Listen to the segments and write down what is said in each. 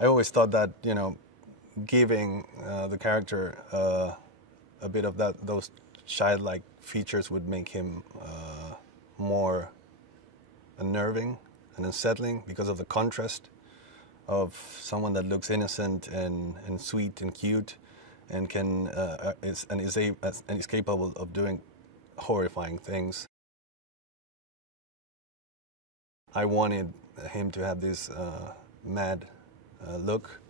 I always thought that, you know, giving the character a bit of those childlike features would make him more unnerving and unsettling because of the contrast of someone that looks innocent and sweet and cute and is capable of doing horrifying things. I wanted him to have this mad look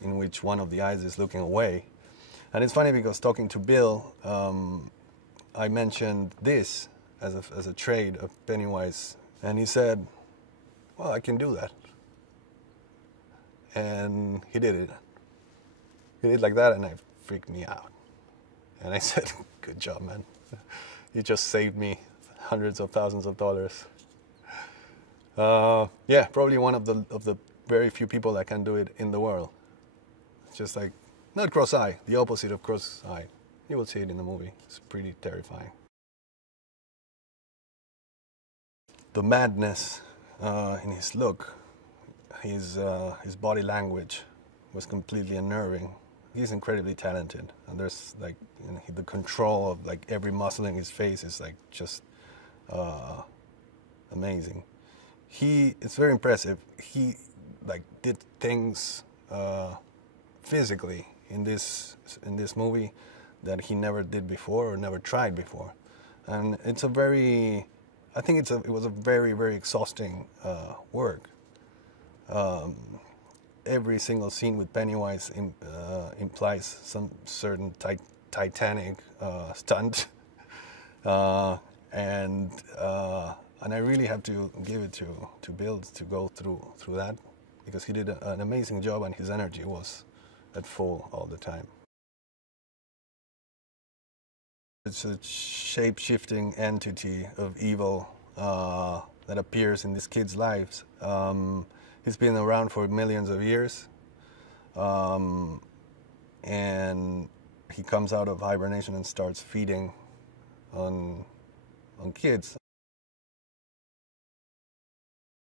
in which one of the eyes is looking away. And it's funny because talking to Bill, I mentioned this as a trait of Pennywise, and he said, well, I can do that. And he did it. He did like that, and it freaked me out. And I said, good job, man. You just saved me hundreds of thousands of dollars. Yeah, probably one of the very few people that can do it in the world. It's just like, not cross-eye, the opposite of cross-eye. You will see it in the movie. It's pretty terrifying. The madness in his look, his body language was completely unnerving. He's incredibly talented, and there's like, you know, the control of like every muscle in his face is like just amazing. It's very impressive. He like did things physically in this movie that he never did before or never tried before, and it's a very, I think it was a very, very exhausting work. Every single scene with Pennywise implies some certain titanic stunt, and I really have to give it to Bill to go through that, because he did an amazing job and his energy was at full all the time. It's a shape-shifting entity of evil that appears in these kids' lives. He's been around for millions of years, and he comes out of hibernation and starts feeding on kids.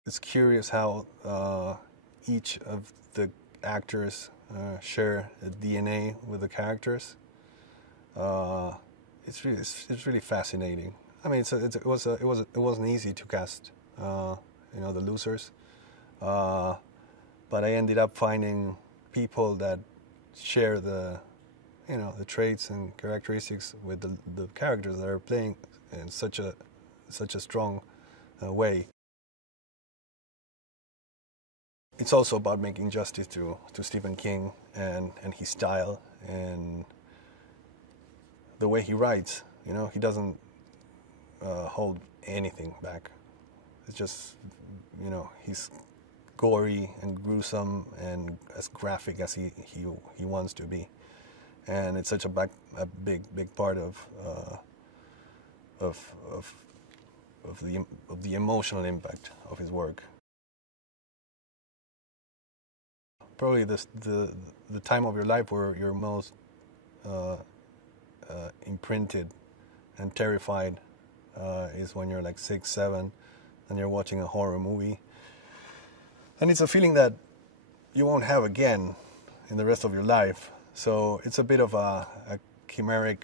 It's curious how each of the actors share a DNA with the characters. It's really fascinating. I mean, it wasn't easy to cast, you know, the losers, but I ended up finding people that share the traits and characteristics with the characters that are playing in such a strong way. It's also about making justice to Stephen King and his style and the way he writes. You know, he doesn't hold anything back. It's just, you know, he's gory and gruesome and as graphic as he wants to be, and it's such a big part of the emotional impact of his work. Probably the time of your life where you're most imprinted and terrified is when you're like 6, 7, and you're watching a horror movie. And it's a feeling that you won't have again in the rest of your life. So it's a bit of a chimeric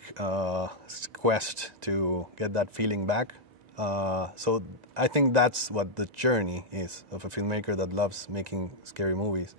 quest to get that feeling back. So I think that's what the journey is of a filmmaker that loves making scary movies.